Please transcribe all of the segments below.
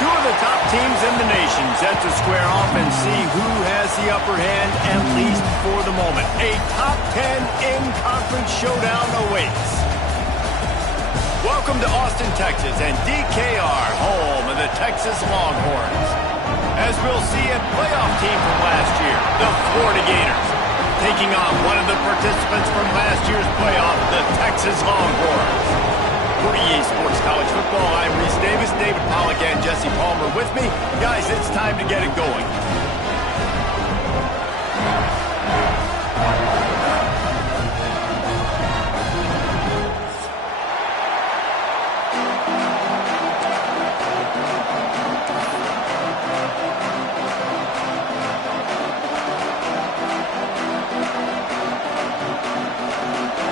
Two of the top teams in the nation set to square off and see who has the upper hand, at least for the moment. A top 10 in-conference showdown awaits. Welcome to Austin, Texas, and DKR, home of the Texas Longhorns. As we'll see, a playoff team from last year, the Florida Gators, taking on one of the participants from last year's playoff, the Texas Longhorns. For EA Sports College Football, I'm Reese Davis, David Pollack, and Jesse Palmer with me. Guys, it's time to get it going.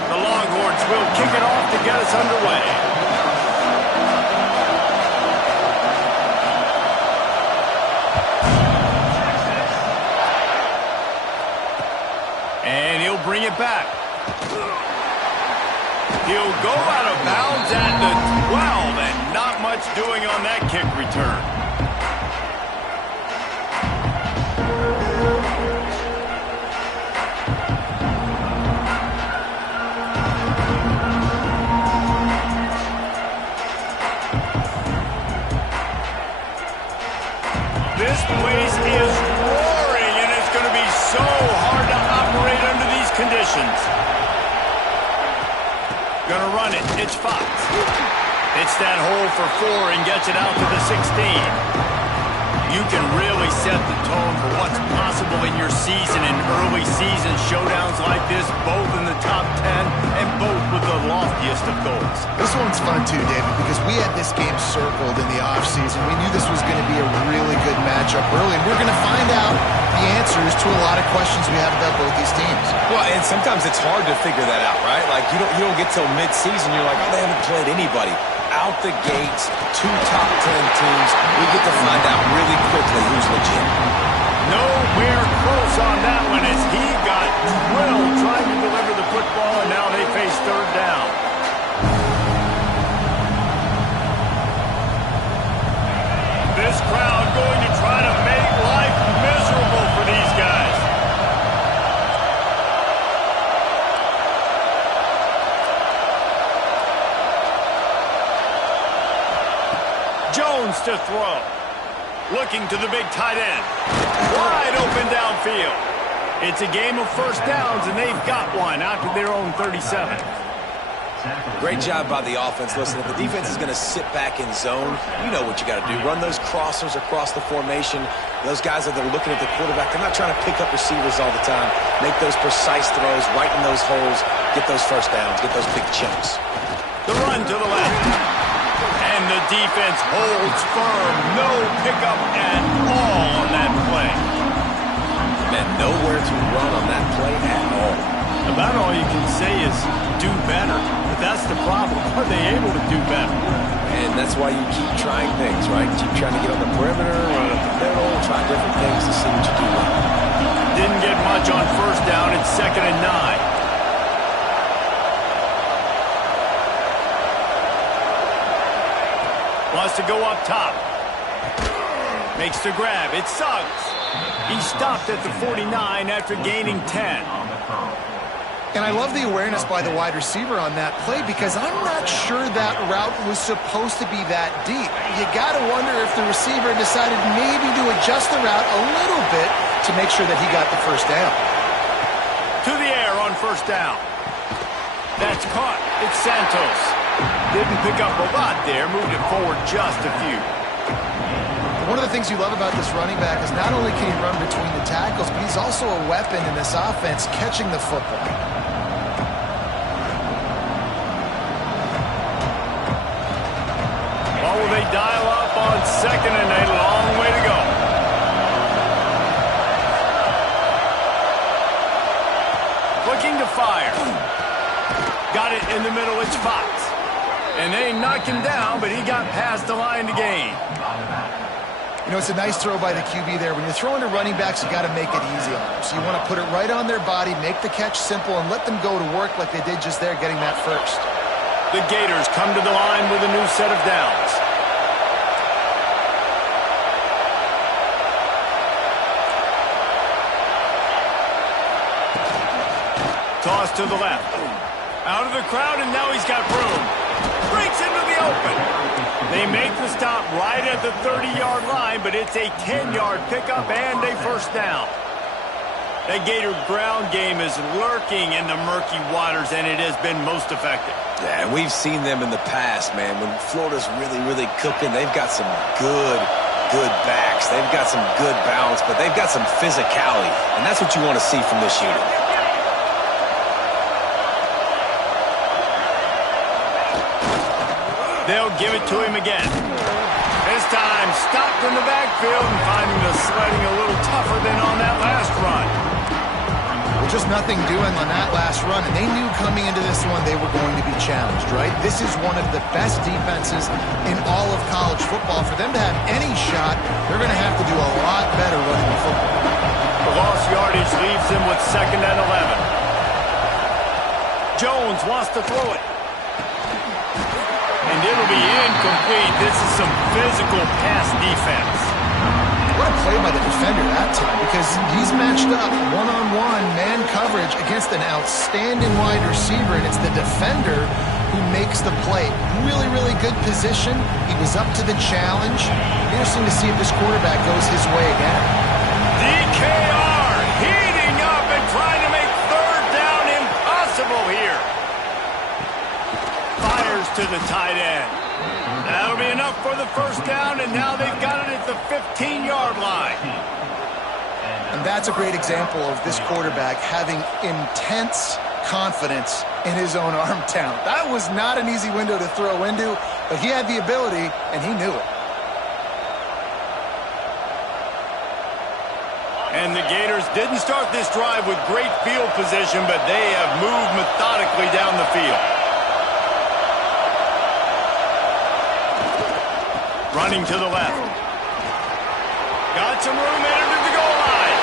The Longhorns will kick it off to get us underway. Bring it back. He'll go out of bounds at the 12, and not much doing on that kick return. This place is roaring, and it's going to be so hard to operate under these conditions. Gonna run it. It's Fox. Hits that hole for 4 and gets it out to the 16. You can really set the tone for what's possible in your season in early season showdowns like this, both in the top 10 and both with the loftiest of goals. This one's fun too, David, because we had this game circled in the offseason. We knew this was going to be a really good matchup early, and we're going to find out the answers to a lot of questions we have about both these teams. Well, and sometimes it's hard to figure that out, right? Like, you don't get till mid-season, you're like, oh, they haven't played anybody. Out the gates, 2 top 10 teams. We get to find out really quickly who's legit. Nowhere close on that one as he got drilled trying to deliver the football, and now they face third down. This crowd going to try to make life miserable for these guys. Jones to throw. Looking to the big tight end. Wide open downfield. It's a game of first downs, and they've got one out to their own 37. Great job by the offense. Listen, if the defense is going to sit back in zone, you know what you got to do. Run those crossers across the formation. Those guys that are looking at the quarterback, they're not trying to pick up receivers all the time. Make those precise throws right in those holes. Get those first downs. Get those big chunks. The run to the left. And the defense holds firm. No pickup at all on that play. And nowhere to run on that play at all. About all you can say is do better. But that's the problem. Are they able to do better? And that's why you keep trying things, right? Keep trying to get on the perimeter, run up the middle, try different things to see what you do. Didn't get much on first down. It's 2nd and 9. Wants to go up top. Makes the grab. It's Suggs. He stopped at the 49 after gaining 10. And I love the awareness by the wide receiver on that play because I'm not sure that route was supposed to be that deep. You got to wonder if the receiver decided maybe to adjust the route a little bit to make sure that he got the first down. To the air on first down. That's caught. It's Santos. Didn't pick up a lot there. Moved it forward just a few. One of the things you love about this running back is not only can he run between the tackles, but he's also a weapon in this offense catching the football. Well, will they dial up on 2nd and a long way to go? Looking to fire. Got it in the middle. It's Fox. And they knocked him down, but he got past the line to gain. You know, it's a nice throw by the QB there. When you're throwing to running backs, you got to make it easy on them. So you want to put it right on their body, make the catch simple, and let them go to work like they did just there, getting that first. The Gators come to the line with a new set of downs. Toss to the left. Out of the crowd, and now he's got room. Breaks into the open. They make the stop right at the 30-yard line, but it's a 10-yard pickup and a first down. That Gator ground game is lurking in the murky waters, and it has been most effective. Yeah, and we've seen them in the past, man. When Florida's really, really cooking, they've got some good backs. They've got some good balance, but they've got some physicality, and that's what you want to see from this unit. They'll give it to him again. This time, stopped in the backfield and finding the sledding a little tougher than on that last run. Well, just nothing doing on that last run, and they knew coming into this one they were going to be challenged, right? This is one of the best defenses in all of college football. For them to have any shot, they're going to have to do a lot better running the football. The lost yardage leaves them with 2nd and 11. Jones wants to throw it. And it'll be incomplete. This is some physical pass defense. What a play by the defender that time, because he's matched up one-on-one man coverage against an outstanding wide receiver, and it's the defender who makes the play. Really, really good position. He was up to the challenge. Interesting to see if this quarterback goes his way again. DKR heating up and trying to make 3rd down impossible here. Fires to the tight end. That'll be enough for the first down, and now they've got it at the 15-yard line. And that's a great example of this quarterback having intense confidence in his own arm talent. That was not an easy window to throw into, but he had the ability, and he knew it. And the Gators didn't start this drive with great field position, but they have moved methodically down the field. Running to the left. Got some room, entered the goal line.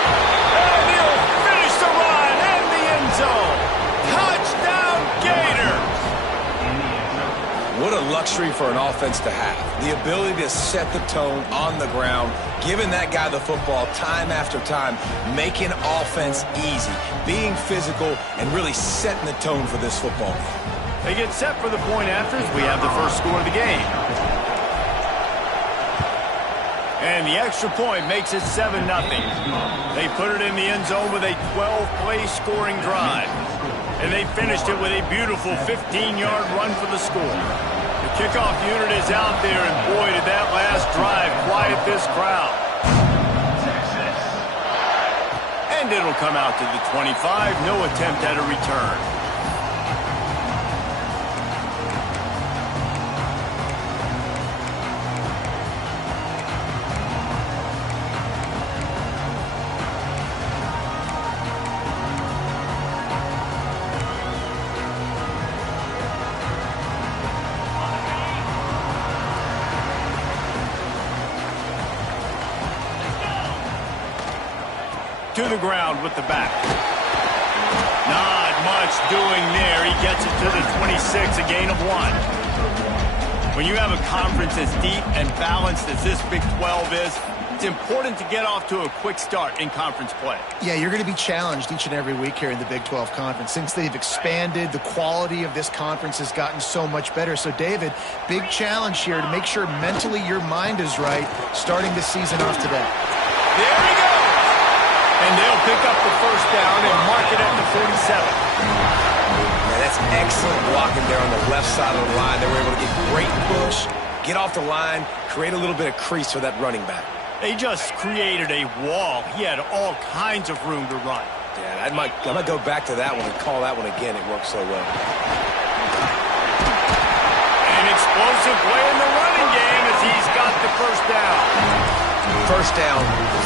And he'll finish the run in the end zone. Touchdown, Gators! What a luxury for an offense to have. The ability to set the tone on the ground, giving that guy the football time after time, making offense easy, being physical, and really setting the tone for this football game. They get set for the point afters. We have the first score of the game. And the extra point makes it 7-0. They put it in the end zone with a 12-play scoring drive. And they finished it with a beautiful 15-yard run for the score. The kickoff unit is out there, and boy, did that last drive quiet this crowd. And it'll come out to the 25. No attempt at a return. To the ground with the back. Not much doing there. He gets it to the 26, a gain of 1. When you have a conference as deep and balanced as this Big 12 is, it's important to get off to a quick start in conference play. Yeah, you're going to be challenged each and every week here in the Big 12 Conference. Since they've expanded, the quality of this conference has gotten so much better. So, David, big challenge here to make sure mentally your mind is right starting the season off today. There he goes! And they'll pick up the first down and mark it at the 47. Yeah, that's excellent blocking there on the left side of the line. They were able to get great push, get off the line, create a little bit of crease for that running back. They just created a wall. He had all kinds of room to run. Yeah, I might go back to that one and call that one again. It worked so well. An explosive play in the running game as he's got the first down. First down,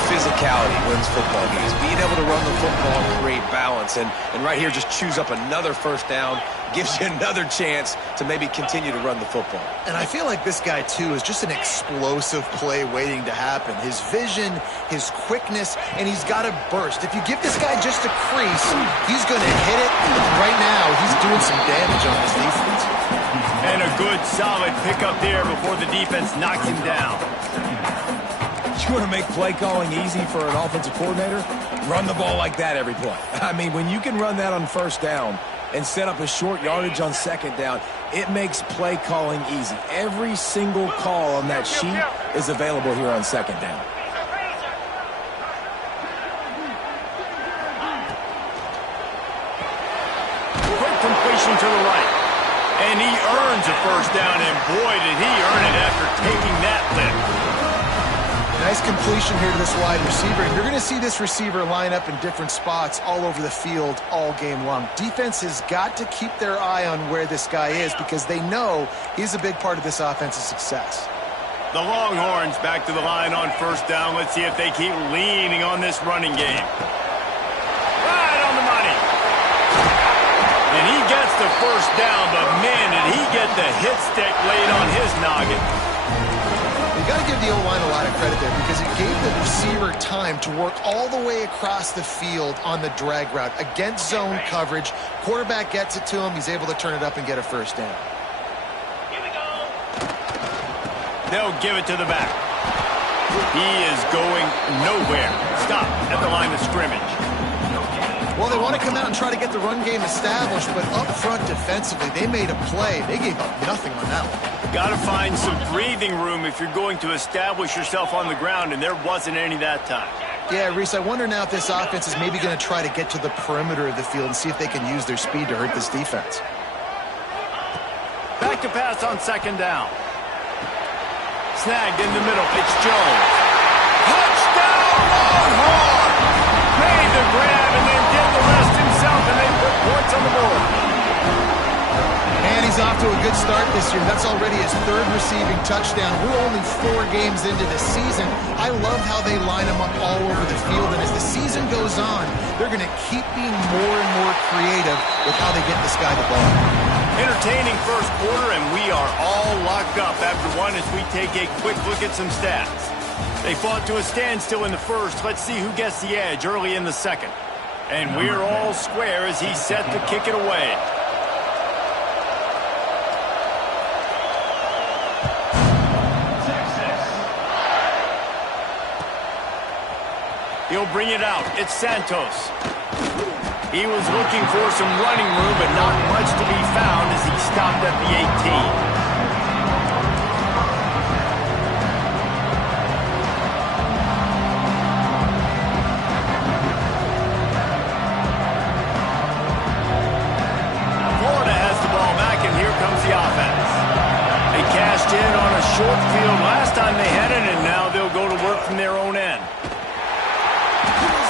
physicality wins football games. Being able to run the football, create balance, and right here just choose up another first down, gives you another chance to maybe continue to run the football. And I feel like this guy, too, is just an explosive play waiting to happen. His vision, his quickness, and he's got a burst. If you give this guy just a crease, he's going to hit it. Right now, he's doing some damage on this defense. And a good, solid pickup there before the defense knocks him down. You want to make play calling easy for an offensive coordinator? Run the ball like that every play. I mean, when you can run that on first down and set up a short yardage on second down, it makes play calling easy. Every single call on that sheet is available here on second down. Quick completion to the right. And he earns a first down, and boy, did he earn it after taking that lift. Nice completion here to this wide receiver. And you're going to see this receiver line up in different spots all over the field all game long. Defense has got to keep their eye on where this guy is because they know he's a big part of this offense's success. The Longhorns back to the line on first down. Let's see if they keep leaning on this running game. Right on the money. And he gets the first down, but man, did he get the hit stick laid on his noggin. You got to give the O-line a lot of credit there because it gave the receiver time to work all the way across the field on the drag route against zone coverage. Quarterback gets it to him. He's able to turn it up and get a first down. Here we go. They'll give it to the back. He is going nowhere. Stop at the line of scrimmage. Well, they want to come out and try to get the run game established, but up front defensively, they made a play. They gave up nothing on that one. Got to find some breathing room if you're going to establish yourself on the ground, and there wasn't any that time. Yeah, Reese, I wonder now if this offense is maybe going to try to get to the perimeter of the field and see if they can use their speed to hurt this defense. Back to pass on second down. Snagged in the middle. It's Jones. Touchdown, Longhorn! Made the grab and then did the rest himself, and they put points on the board. And he's off to a good start this year. That's already his third receiving touchdown. We're only 4 games into the season. I love how they line him up all over the field, and as the season goes on, they're going to keep being more and more creative with how they get this guy the ball. Entertaining first quarter, and we are all locked up after one as we take a quick look at some stats. They fought to a standstill in the first. Let's see who gets the edge early in the second. And we're all square as he's set to kick it away. He'll bring it out. It's Santos. He was looking for some running room, but not much to be found as he stopped at the 18. In on a short field last time they had it, and now they'll go to work from their own end.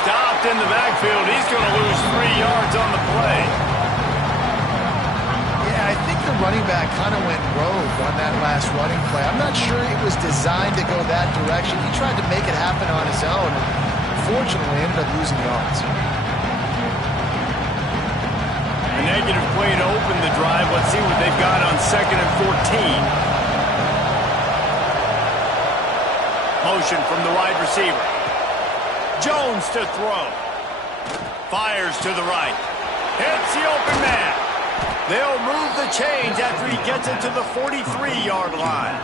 Stopped in the backfield. He's going to lose 3 yards on the play. Yeah, I think the running back kind of went rogue on that last running play. I'm not sure it was designed to go that direction. He tried to make it happen on his own, and unfortunately ended up losing yards. A negative play to open the drive. Let's see what they've got on 2nd and 14. Motion from the wide receiver. Jones to throw. Fires to the right. Hits the open man. They'll move the chains after he gets it to the 43-yard line.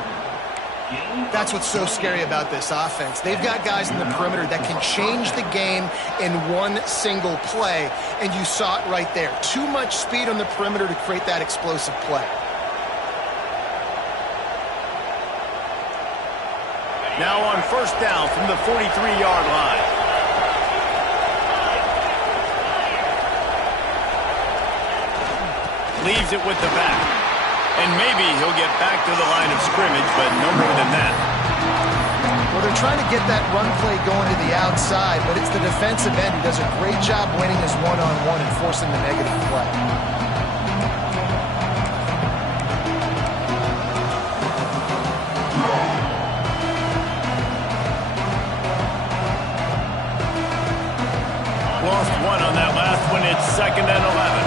That's what's so scary about this offense. They've got guys in the perimeter that can change the game in one single play, and you saw it right there. Too much speed on the perimeter to create that explosive play. Now on first down from the 43-yard line. Leaves it with the back. And maybe he'll get back to the line of scrimmage, but no more than that. Well, they're trying to get that run play going to the outside, but it's the defensive end who does a great job winning his one-on-one and forcing the negative play. Lost one on that last one. It's 2nd and 11.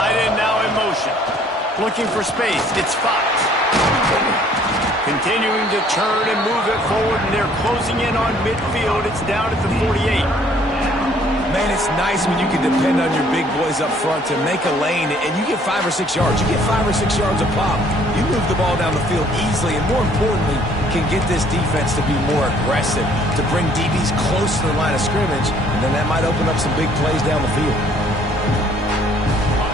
Tight end now in motion. Looking for space. It's Fox. Continuing to turn and move it forward, and they're closing in on midfield. It's down at the 48. Man, it's nice when you can depend on your big boys up front to make a lane, and you get 5 or 6 yards. You get 5 or 6 yards a pop. You move the ball down the field easily, and more importantly, can get this defense to be more aggressive, to bring DBs close to the line of scrimmage, and then that might open up some big plays down the field.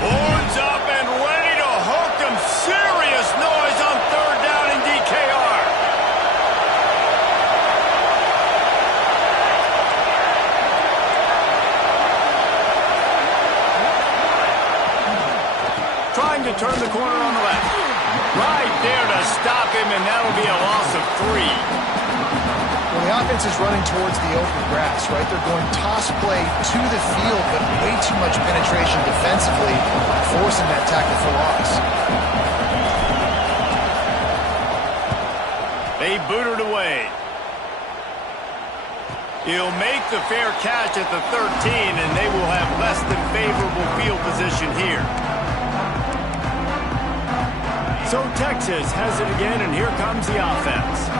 Horns up and ready to hook them. Serious noise on third down in DKR. Trying to turn the corner on the left. Right there to stop him, and that'll be a loss of 3. Well, the offense is running towards the open grass, right? They're going toss play to the field, but way too much penetration defensively, forcing that tackle for loss. They boot it away. He'll make the fair catch at the 13, and they will have less than favorable field position here. So Texas has it again, and here comes the offense.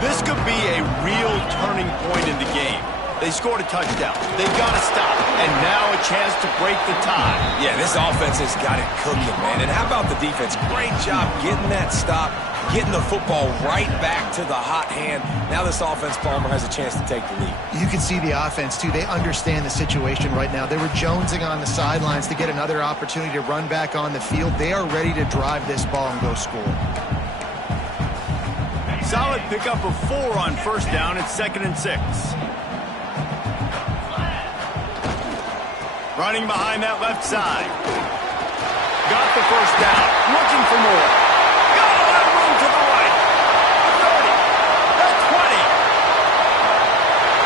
This could be a real turning point in the game. They scored a touchdown. They've got to stop, and now a chance to break the tie. Yeah, this offense has got it cooking, man. And how about the defense? Great job getting that stop, getting the football right back to the hot hand. Now this offense, Palmer, has a chance to take the lead. You can see the offense, too. They understand the situation right now. They were jonesing on the sidelines to get another opportunity to run back on the field. They are ready to drive this ball and go score. Solid pickup of 4 on first down. It's 2nd and 6. Running behind that left side. Got the first down. Looking for more. Got a lot of room to the right. 30. That's 20.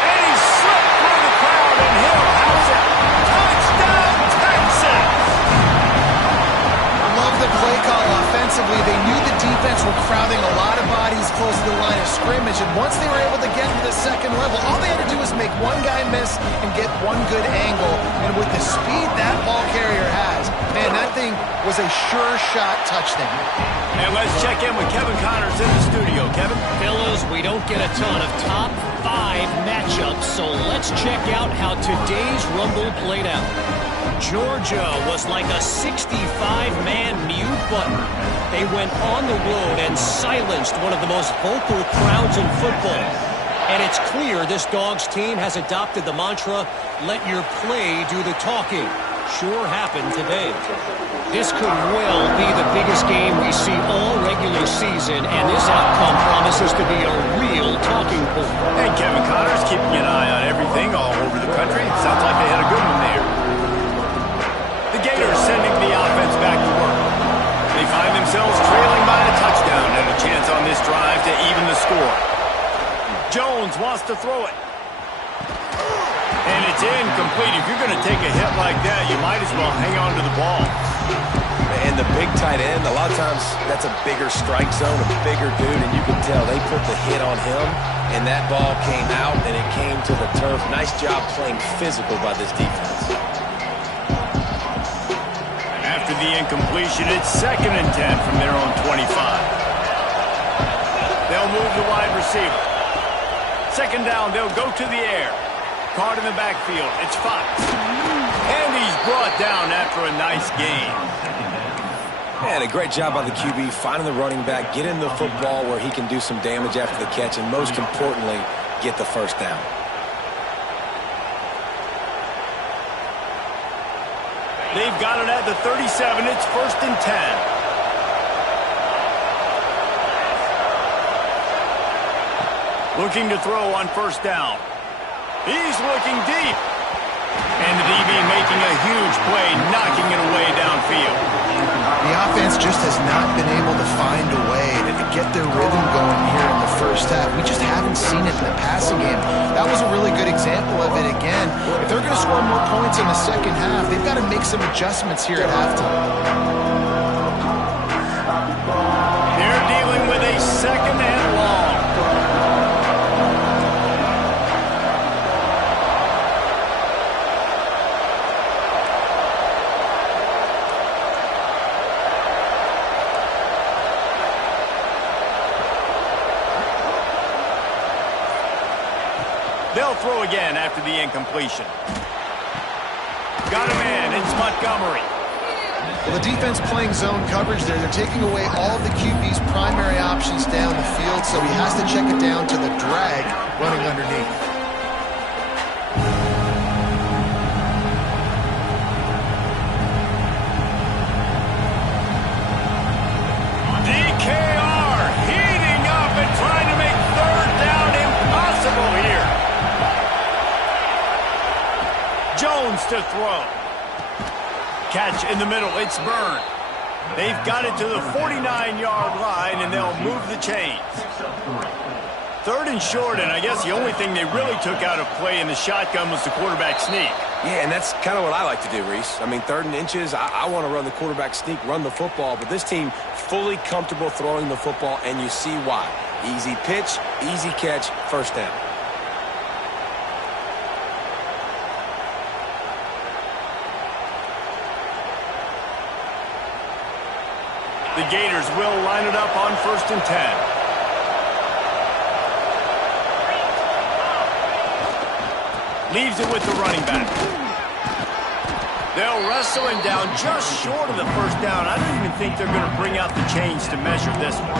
And he slipped through the crowd, and he'll house it. Touchdown, Texas! I love the play call offensively. They knew the defense were crowding a lot of bodies close to the line of scrimmage, and once they were able to get to the second level, all they had to do was make one guy miss and get one good angle. And with the speed that ball carrier has, man, that thing was a sure shot touchdown. And let's check in with Kevin Connors in the studio. Kevin? Fellas, we don't get a ton of top 5 matchups, so let's check out how today's Rumble played out. Georgia was like a 65-man mute button. They went on the road and silenced one of the most vocal crowds in football. And it's clear this Dogs team has adopted the mantra, let your play do the talking. Sure happened today. This could well be the biggest game we see all regular season, and this outcome promises to be a real talking point. Hey, Kevin Connors keeping an eye on everything all over the country. Sounds like they had a good one there. The Gators sending the offense back to work. They find themselves trailing by a touchdown and a chance on this drive to even the score. Jones wants to throw it. And it's incomplete. If you're going to take a hit like that, you might as well hang on to the ball. And the big tight end, a lot of times that's a bigger strike zone, a bigger dude, and you can tell they put the hit on him, and that ball came out, and it came to the turf. Nice job playing physical by this defense. After the incompletion, it's 2nd and 10 from their own 25. They'll move the wide receiver. 2nd down, they'll go to the air. Caught in the backfield, it's Fox. And he's brought down after a nice gain. Man, a great job by the QB, finding the running back, getting the football where he can do some damage after the catch, and most importantly, get the first down. They've got it at the 37. It's 1st and 10. Looking to throw on first down. He's looking deep. And the DB making a huge play, knocking it away downfield. The offense just has not been able to find a way to get their rhythm going here in the first half. We just haven't seen it in the passing game. That was a really good example of it again. If they're going to score more points in the second half, they've got to make some adjustments here at halftime. They're dealing with a 2nd and long. They'll throw again after the incompletion. Got a man. It's Montgomery. Well, the defense playing zone coverage there. They're taking away all of the QB's primary options down the field, so he has to check it down to the drag running underneath. DKR heating up and trying to make third down impossible here. Jones to throw. Catch in the middle. It's Byrne. They've got it to the 49-yard line, and they'll move the chains. Third and short, and I guess the only thing they really took out of play in the shotgun was the quarterback sneak. Yeah, and that's kind of what I like to do, Reese. I mean, 3rd and inches, I want to run the quarterback sneak, run the football, but this team fully comfortable throwing the football, and you see why. Easy pitch, easy catch, first down. The Gators will line it up on 1st and 10. Leaves it with the running back. They'll wrestle him down just short of the first down. I don't even think they're going to bring out the chains to measure this one.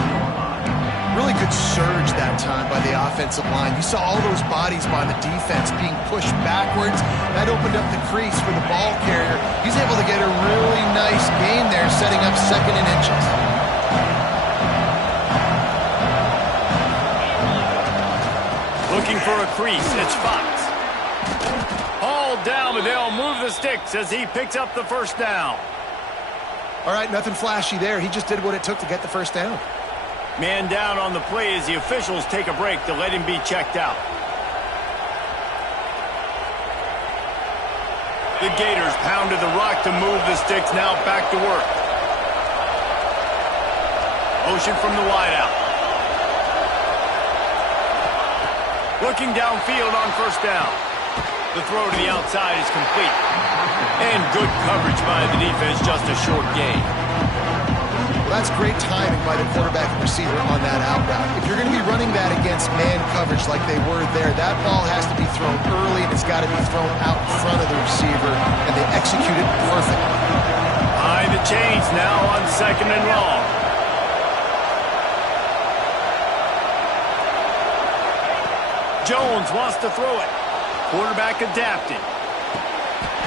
Really good surge that time by the offensive line. You saw all those bodies by the defense being pushed backwards. That opened up the crease for the ball carrier. He's able to get a really nice gain there, setting up 2nd and inches. Looking for a crease. It's Fox. Hauled down, but they'll move the sticks as he picks up the first down. All right, nothing flashy there. He just did what it took to get the first down. Man down on the play as the officials take a break to let him be checked out. The Gators pounded the rock to move the sticks, now back to work. Motion from the wideout. Looking downfield on first down. The throw to the outside is complete. And good coverage by the defense, just a short gain. Well, that's great timing by the quarterback and receiver on that out route. If you're going to be running that against man coverage like they were there, that ball has to be thrown early, and it's got to be thrown out in front of the receiver, and they execute it perfectly. Behind the chains now on 2nd and long. Jones wants to throw it. Quarterback adapting.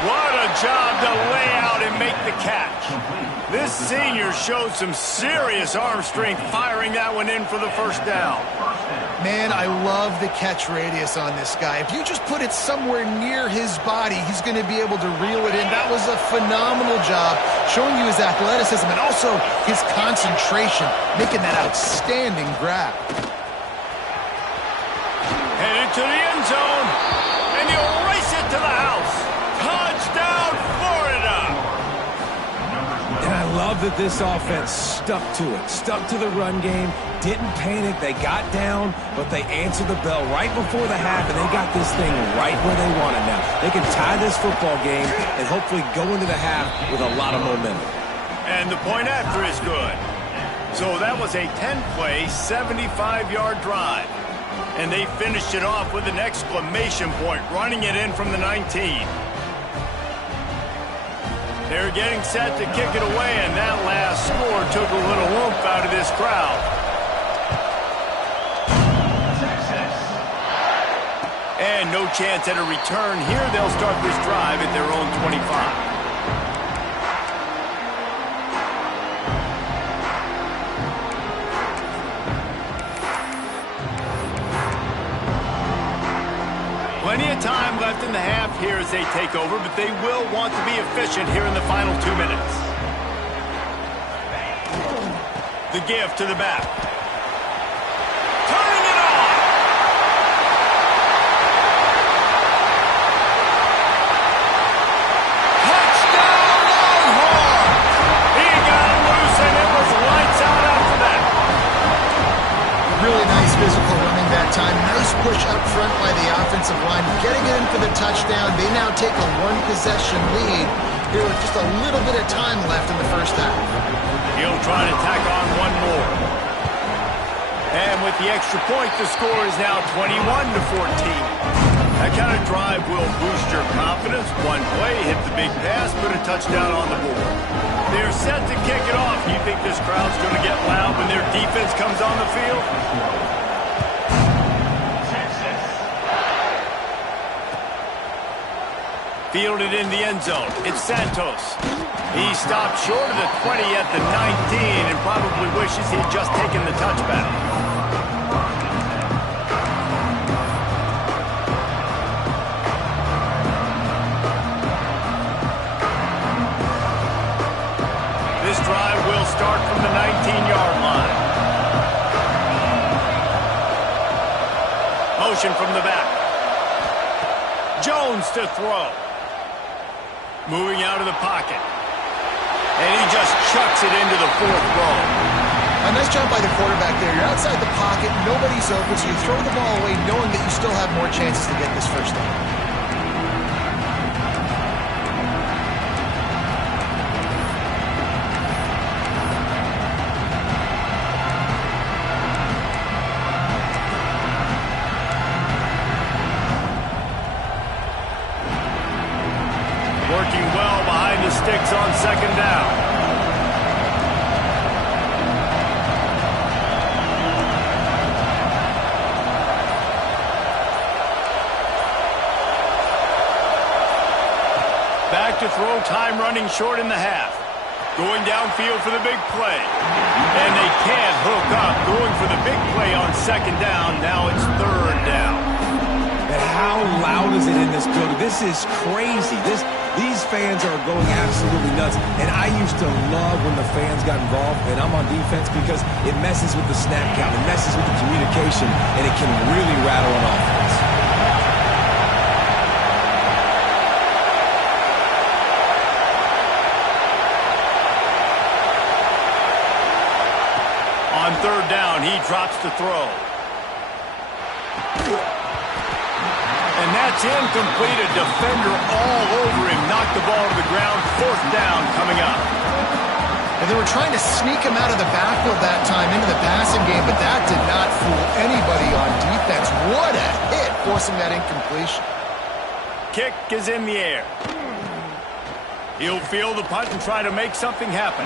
What a job to lay out and make the catch. This senior showed some serious arm strength firing that one in for the first down. Man, I love the catch radius on this guy. If you just put it somewhere near his body, he's going to be able to reel it in. That was a phenomenal job, showing you his athleticism and also his concentration, making that outstanding grab. Headed to the end zone, and he'll race it to the house. Touchdown, Florida! And I love that this offense stuck to it, stuck to the run game, didn't panic. They got down, but they answered the bell right before the half, and they got this thing right where they want it now. They can tie this football game and hopefully go into the half with a lot of momentum. And the point after is good. So that was a 10-play, 75-yard drive. And they finished it off with an exclamation point, running it in from the 19. They're getting set to kick it away, and that last score took a little oomph out of this crowd. And no chance at a return here. They'll start this drive at their own 25. Plenty of time left in the half here as they take over, but they will want to be efficient here in the final 2 minutes. The give to the back. Turning it on! Touchdown Longhorns! He got him loose, and it was lights out after that. Really nice physical running that time. Nice push up front by the offensive line. Getting it in for the touchdown. They now take a one-possession lead here with just a little bit of time left in the first half. He'll try to tack on one more. And with the extra point, the score is now 21-14. That kind of drive will boost your confidence. One play, hit the big pass, put a touchdown on the board. They're set to kick it off. You think this crowd's going to get loud when their defense comes on the field? Fielded in the end zone. It's Santos. He stopped short of the 20 at the 19 and probably wishes he had just taken the touchback. This drive will start from the 19-yard line. Motion from the back. Jones to throw. Moving out of the pocket. And he just chucks it into the fourth row. A nice job by the quarterback there. You're outside the pocket, nobody's open, so you throw the ball away knowing that you still have more chances to get this first down. Working well behind the sticks on second down. Back to throw, time running short in the half. Going downfield for the big play. And they can't hook up. Going for the big play on second down. Now it's third down. And how loud is it in this building? This is crazy. These fans are going absolutely nuts. And I used to love when the fans got involved, and I'm on defense because it messes with the snap count, it messes with the communication, and it can really rattle an offense. On third down, he drops to throw. And that's incomplete. A defender all over him. Knocked the ball to the ground. Fourth down coming up. And they were trying to sneak him out of the backfield that time into the passing game, but that did not fool anybody on defense. What a hit, forcing that incompletion. Kick is in the air. He'll field the punt and try to make something happen.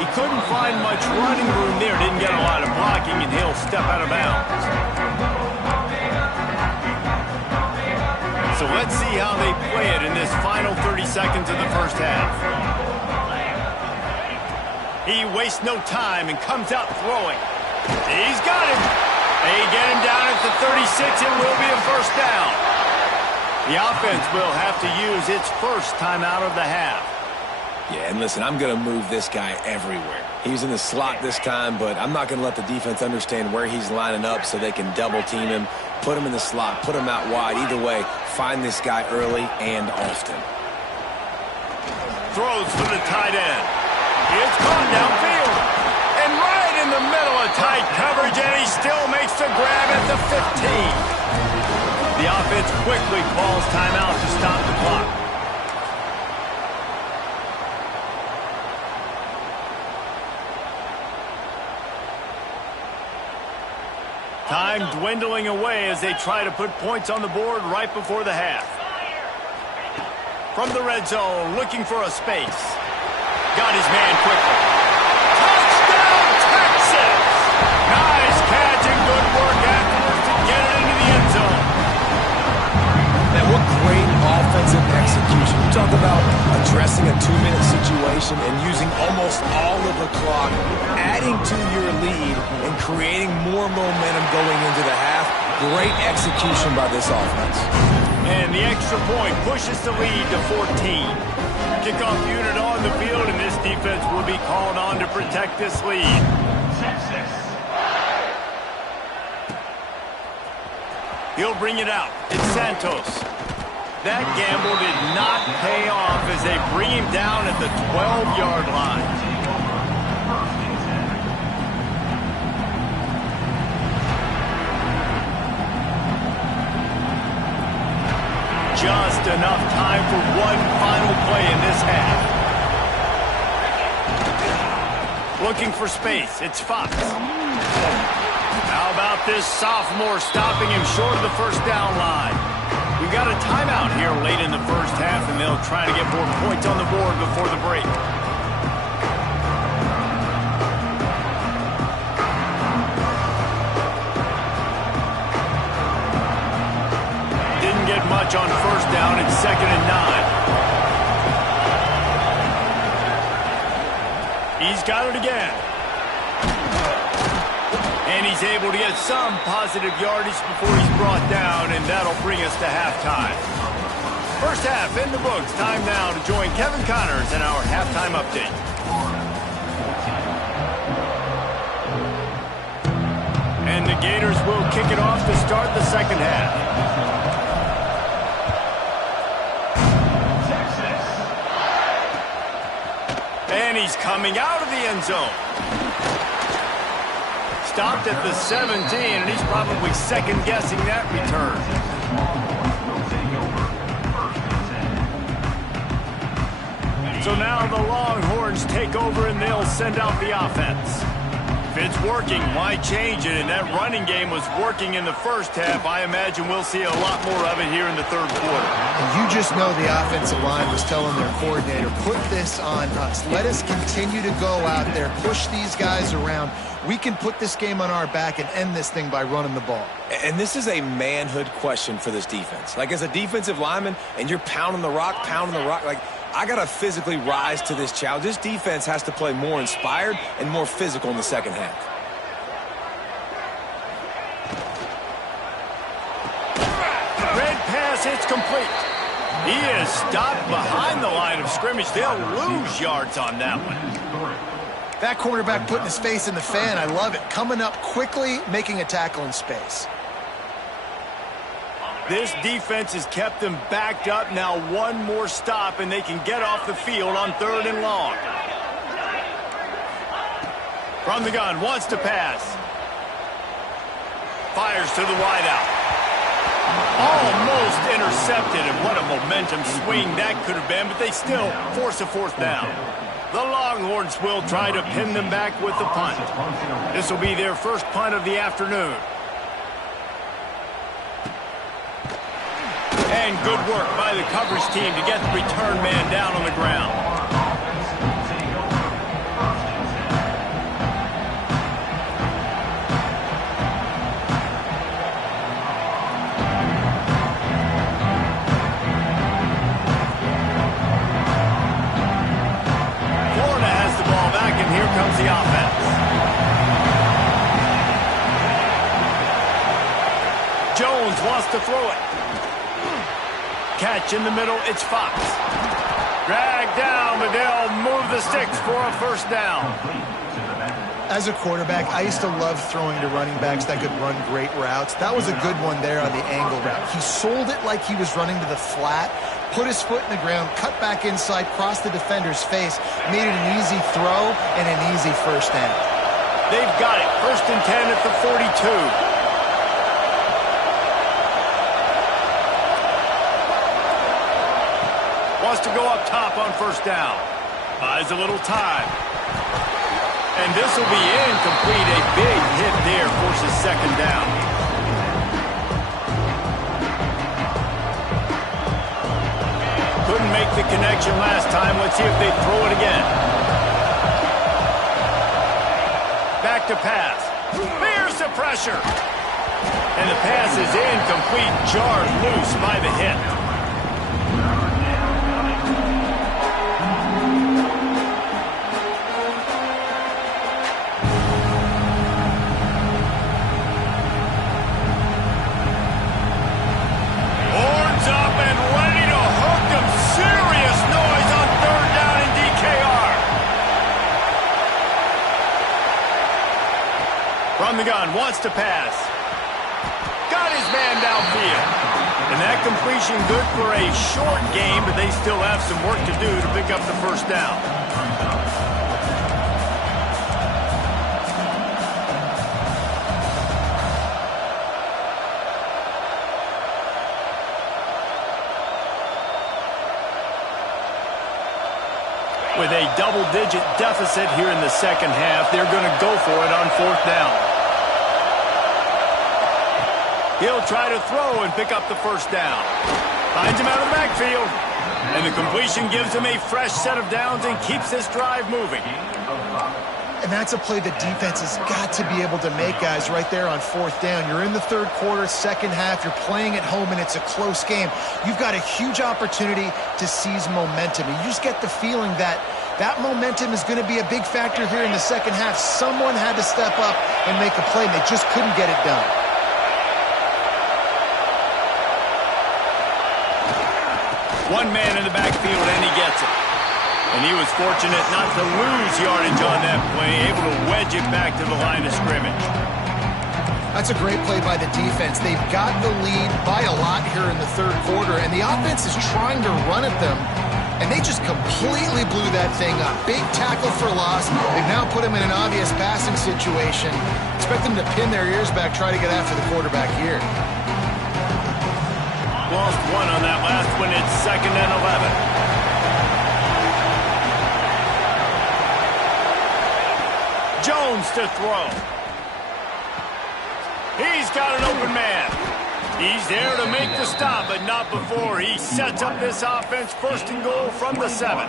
He couldn't find much running room there. Didn't get a lot of blocking, and he'll step out of bounds. So let's see how they play it in this final 30 seconds of the first half. He wastes no time and comes out throwing. He's got him. They get him down at the 36. It will be a first down. The offense will have to use its first timeout of the half. Yeah, and listen, I'm going to move this guy everywhere. He's in the slot this time, but I'm not going to let the defense understand where he's lining up so they can double team him, put him in the slot, put him out wide. Either way, find this guy early and often. Throws for the tight end. It's caught downfield. And right in the middle of tight coverage, and he still makes the grab at the 15. The offense quickly calls timeout to stop the clock. Time dwindling away as they try to put points on the board right before the half. From the red zone, looking for a space. Got his man quickly. Touchdown, Texas! Nice catch and good work afterwards to get it into the end zone. Man, what great offensive execution. You talk about addressing a 2-minute situation and using almost all of the clock, adding to your lead and creating more momentum going into the half. Great execution by this offense. And the extra point pushes the lead to 14. Kickoff unit on the field, and this defense will be called on to protect this lead. He'll bring it out. It's Santos. That gamble did not pay off as they bring him down at the 12-yard line. Just enough time for one final play in this half. Looking for space. It's Fox. How about this sophomore stopping him short of the first down line? We got a timeout here late in the first half, and they'll try to get more points on the board before the break. Didn't get much on first down. It's 2nd and 9. He's got it again. And he's able to get some positive yardage before he's brought down, and that'll bring us to halftime. First half in the books. Time now to join Kevin Connors in our halftime update. And the Gators will kick it off to start the second half. And he's coming out of the end zone. Stopped at the 17, and he's probably second-guessing that return. So now the Longhorns take over, and they'll send out the offense. If it's working, why change it? And that running game was working in the first half. I imagine we'll see a lot more of it here in the third quarter. And you just know the offensive line was telling their coordinator, put this on us. Let us continue to go out there, push these guys around. We can put this game on our back and end this thing by running the ball. And this is a manhood question for this defense. Like, as a defensive lineman, and you're pounding the rock, like, I got to physically rise to this challenge. This defense has to play more inspired and more physical in the second half. Red pass, it's complete. He is stopped behind the line of scrimmage. They'll lose yards on that one. That cornerback putting his face in the fan, I love it. Coming up quickly, making a tackle in space. This defense has kept them backed up. Now one more stop, and they can get off the field on 3rd and long. From the gun, wants to pass. Fires to the wideout. Almost intercepted, and what a momentum swing that could have been, but they still force a 4th down. The Longhorns will try to pin them back with the punt. This will be their first punt of the afternoon. And good work by the coverage team to get the return man down on the ground. Here comes the offense. Jones wants to throw it. Catch in the middle, it's Fox. Dragged down, but they'll move the sticks for a 1st down. As a quarterback, I used to love throwing to running backs that could run great routes. That was a good one there on the angle route. He sold it like he was running to the flat, put his foot in the ground, cut back inside, crossed the defender's face, made it an easy throw and an easy 1st down. They've got it. 1st and 10 at the 42. Wants to go up top on 1st down. Buys a little time. And this will be incomplete. A big hit there forces 2nd down. Couldn't make the connection last time. Let's see if they throw it again. Back to pass. There's the pressure. And the pass is incomplete. Jarred loose by the hit. From the gun, wants to pass. Got his man downfield. And that completion good for a short game, but they still have some work to do to pick up the 1st down. With a double-digit deficit here in the second half, they're going to go for it on 4th down. He'll try to throw and pick up the first down. Finds him out of the backfield. And the completion gives him a fresh set of downs and keeps this drive moving. And that's a play the defense has got to be able to make, guys, right there on fourth down. You're in the third quarter, second half. You're playing at home, and it's a close game. You've got a huge opportunity to seize momentum. And you just get the feeling that that momentum is going to be a big factor here in the second half. Someone had to step up and make a play, and they just couldn't get it done. One man in the backfield, and he gets it. And he was fortunate not to lose yardage on that play, able to wedge it back to the line of scrimmage. That's a great play by the defense. They've got the lead by a lot here in the third quarter, and the offense is trying to run at them, and they just completely blew that thing up. Big tackle for loss. They've now put them in an obvious passing situation. Expect them to pin their ears back, try to get after the quarterback here. Lost one on that last one. It's 2nd and 11. Jones to throw. He's got an open man. He's there to make the stop, but not before he sets up this offense. 1st and goal from the 7.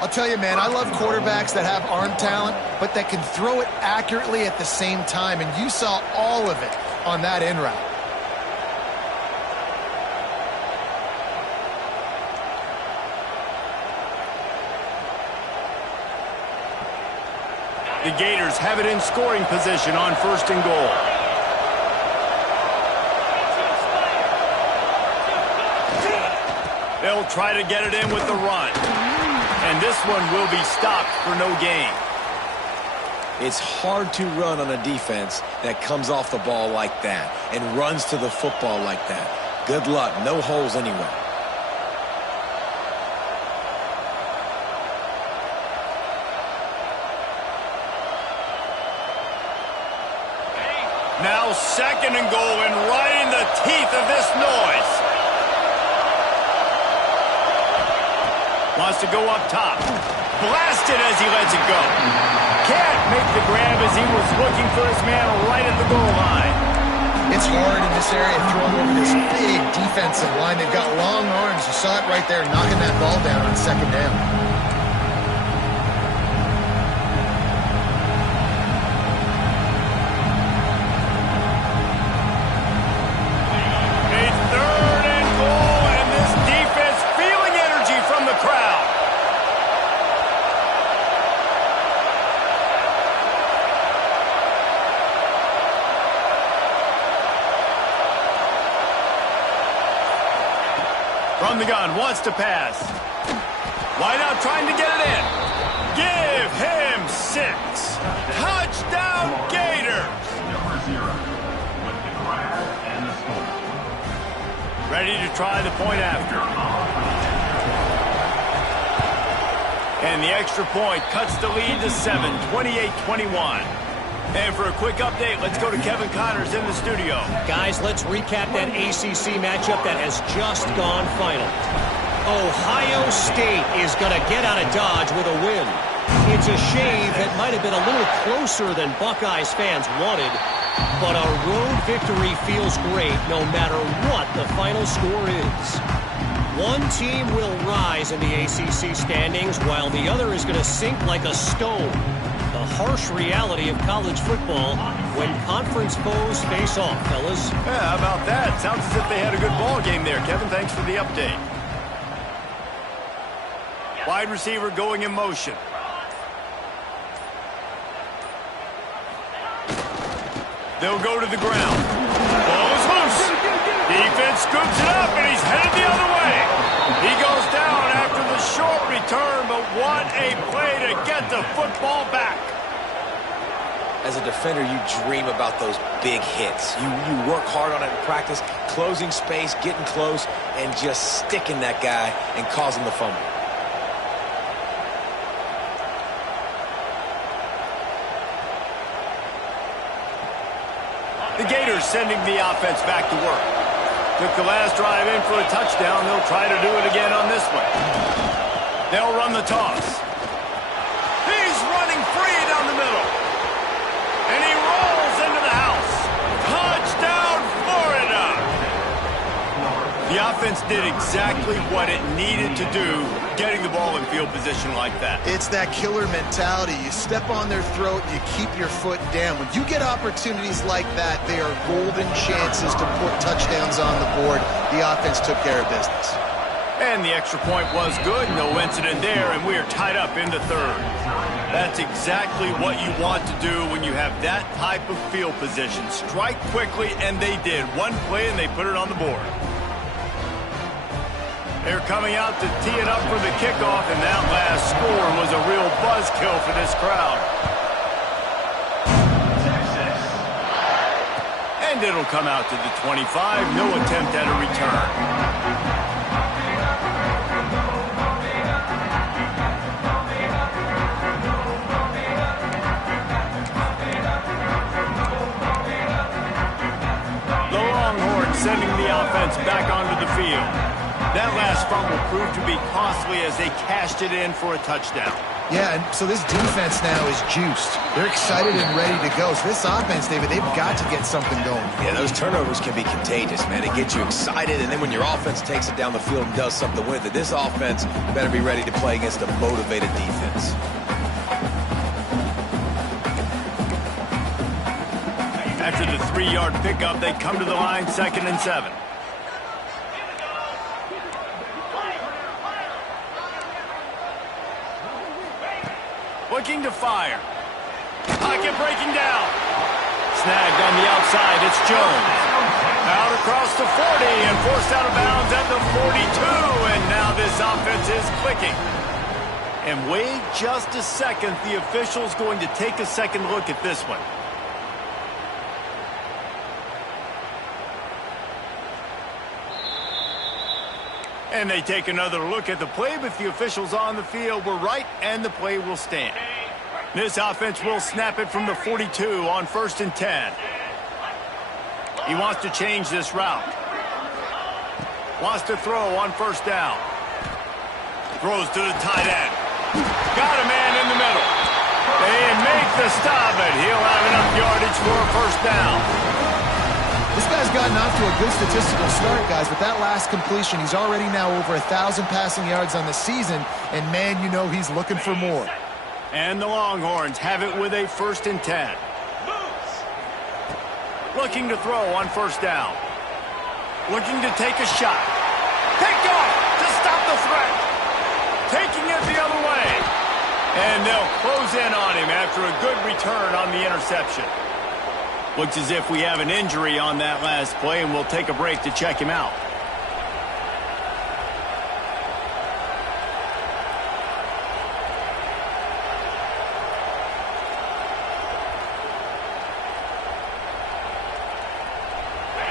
I'll tell you, man, I love quarterbacks that have arm talent, but that can throw it accurately at the same time, and you saw all of it on that end route. The Gators have it in scoring position on 1st and goal. They'll try to get it in with the run. And this one will be stopped for no gain. It's hard to run on a defense that comes off the ball like that and runs to the football like that. Good luck. No holes anywhere. Now 2nd and goal, and right in the teeth of this noise. Wants to go up top. Blasted as he lets it go. Can't make the grab as he was looking for his man right at the goal line. It's hard in this area throwing over this big defensive line. They've got long arms. You saw it right there, knocking that ball down on 2nd down. From the gun, wants to pass. Wide out trying to get it in. Give him 6. Touchdown, Gators. Ready to try the point after. And the extra point cuts the lead to 7, 28-21. And for a quick update, let's go to Kevin Connors in the studio. Guys, let's recap that ACC matchup that has just gone final. Ohio State is going to get out of Dodge with a win. It's a shave that might have been a little closer than Buckeyes fans wanted, but a road victory feels great no matter what the final score is. One team will rise in the ACC standings while the other is going to sink like a stone. The harsh reality of college football when conference foes face off, fellas. Yeah, how about that? Sounds as if they had a good ball game there, Kevin. Thanks for the update. Wide receiver going in motion. They'll go to the ground. Ball is loose. Defense scoops it up, and he's headed the other way. He goes down after the short return, but what a play to get the football back. As a defender, you dream about those big hits. You work hard on it in practice, closing space, getting close, and just sticking that guy and causing the fumble. The Gators sending the offense back to work. Took the last drive in for a touchdown. They'll try to do it again on this one. They'll run the toss. He's running free down the middle. And he rolls into the house. Touchdown, offense did exactly what it needed to do, getting the ball in field position like that. It's that killer mentality. You step on their throat, you keep your foot down. When you get opportunities like that, they are golden chances to put touchdowns on the board. The offense took care of business. And the extra point was good. No incident there, and we are tied up in the third. That's exactly what you want to do when you have that type of field position. Strike quickly, and they did. One play, and they put it on the board. They're coming out to tee it up for the kickoff, and that last score was a real buzzkill for this crowd. And it'll come out to the 25. No attempt at a return. Sending the offense back onto the field. That last fumble proved to be costly as they cashed it in for a touchdown. Yeah, and so this defense now is juiced. They're excited and ready to go. So this offense, David, they've got to get something going. Yeah, those turnovers can be contagious, man. It gets you excited, and then when your offense takes it down the field and does something with it, this offense better be ready to play against a motivated defense. After the 3-yard pickup, they come to the line, 2nd and 7. Looking to fire. Pocket breaking down. Snagged on the outside, it's Jones. Out across the 40 and forced out of bounds at the 42, and now this offense is clicking. And wait just a second, the official's going to take a second look at this one. And they take another look at the play, but the officials on the field were right, and the play will stand. This offense will snap it from the 42 on 1st and 10. He wants to change this route. Wants to throw on 1st down. Throws to the tight end. Got a man in the middle. They make the stop, and he'll have enough yardage for a 1st down. This guy's gotten off to a good statistical start, guys. With that last completion, he's already now over 1,000 passing yards on the season, and man, you know he's looking for more. And the Longhorns have it with a 1st and 10. Looking to throw on 1st down. Looking to take a shot. Picked off to stop the threat. Taking it the other way. And they'll close in on him after a good return on the interception. Looks as if we have an injury on that last play, and we'll take a break to check him out.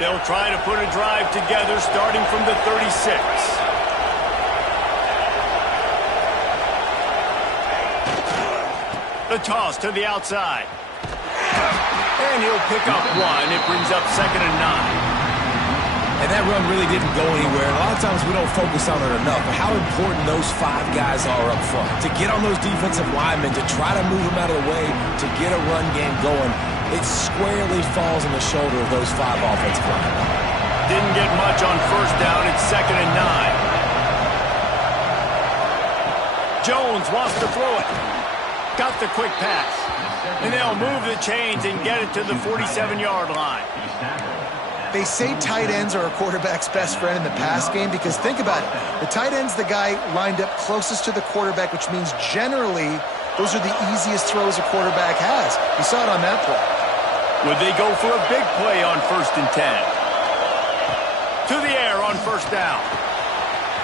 They'll try to put a drive together starting from the 36. The toss to the outside. And he'll pick up 1. It brings up 2nd and 9. And that run really didn't go anywhere. A lot of times we don't focus on it enough, but how important those 5 guys are up front. To get on those defensive linemen, to try to move them out of the way, to get a run game going, it squarely falls on the shoulder of those 5 offensive linemen. Didn't get much on 1st down. It's 2nd and 9. Jones wants to throw it. Got the quick pass. And they'll move the chains and get it to the 47-yard line. They say tight ends are a quarterback's best friend in the pass game because think about it. The tight end's the guy lined up closest to the quarterback, which means generally those are the easiest throws a quarterback has. You saw it on that play. Would they go for a big play on 1st and 10? To the air on 1st down.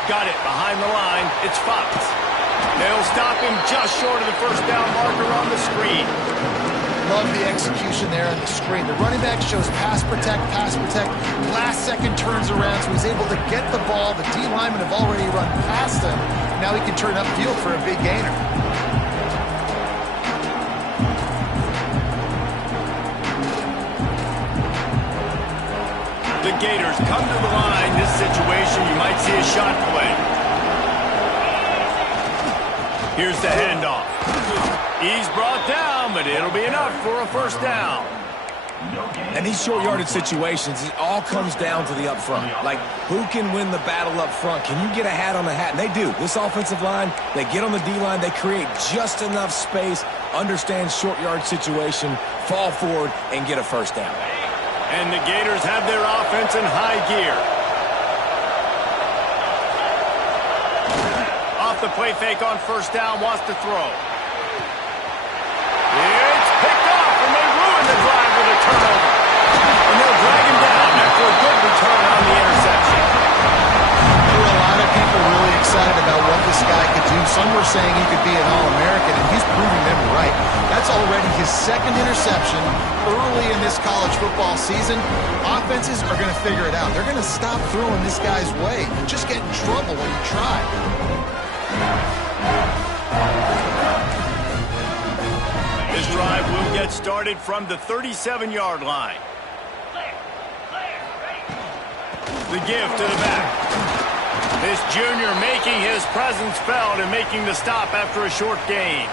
Got it behind the line. It's Fox. They'll stop him just short of the 1st down marker on the screen. Love the execution there on the screen. The running back shows pass protect, last second turns around, so he's able to get the ball. The D linemen have already run past him. Now he can turn upfield for a big gainer. The Gators come to the line. This situation, you might see a shot play. Here's the handoff. He's brought down, but it'll be enough for a 1st down. And these short yardage situations, it all comes down to the up front. Like, who can win the battle up front? Can you get a hat on the hat? And they do. This offensive line, they get on the D-line, they create just enough space, understand short yard situation, fall forward, and get a first down. And the Gators have their offense in high gear. Off the play fake on first down, wants to throw. It's picked off, and they ruin the drive with a turnover. And they'll drag him down after a good return on the interception. There were a lot of people really excited about what this guy could do. Some were saying he could be an All-American, and he's proving them right. That's already his second interception early in this college football season. Offenses are going to figure it out. They're going to stop throwing this guy's way. You just get in trouble when you try. This drive will get started from the 37-yard line. The give to the back. This junior making his presence felt and making the stop after a short gain.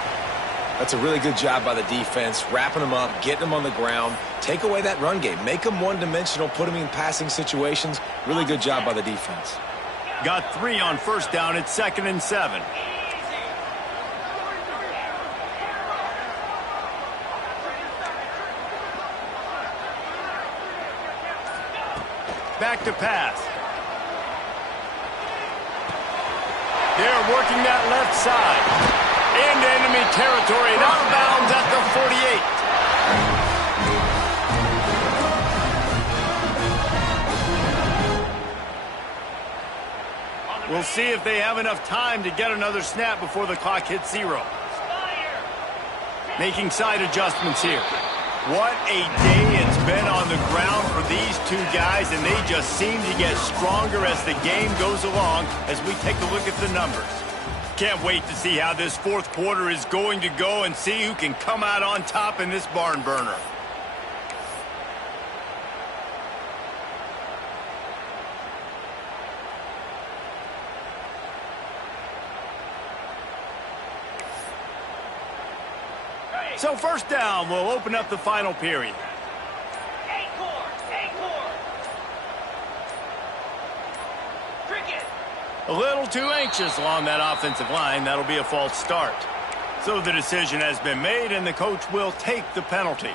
That's a really good job by the defense, wrapping them up, getting them on the ground, take away that run game, make them one-dimensional, put them in passing situations. Really good job by the defense. Got 3 on first down. It's 2nd and 7. Back to pass. They're working that left side. Into enemy territory and out of bounds at the 48. We'll see if they have enough time to get another snap before the clock hits 0. Making side adjustments here. What a day it's been on the ground for these two guys, and they just seem to get stronger as the game goes along as we take a look at the numbers. Can't wait to see how this fourth quarter is going to go and see who can come out on top in this barn burner. So first down will open up the final period. A little too anxious along that offensive line. That'll be a false start. So the decision has been made, and the coach will take the penalty.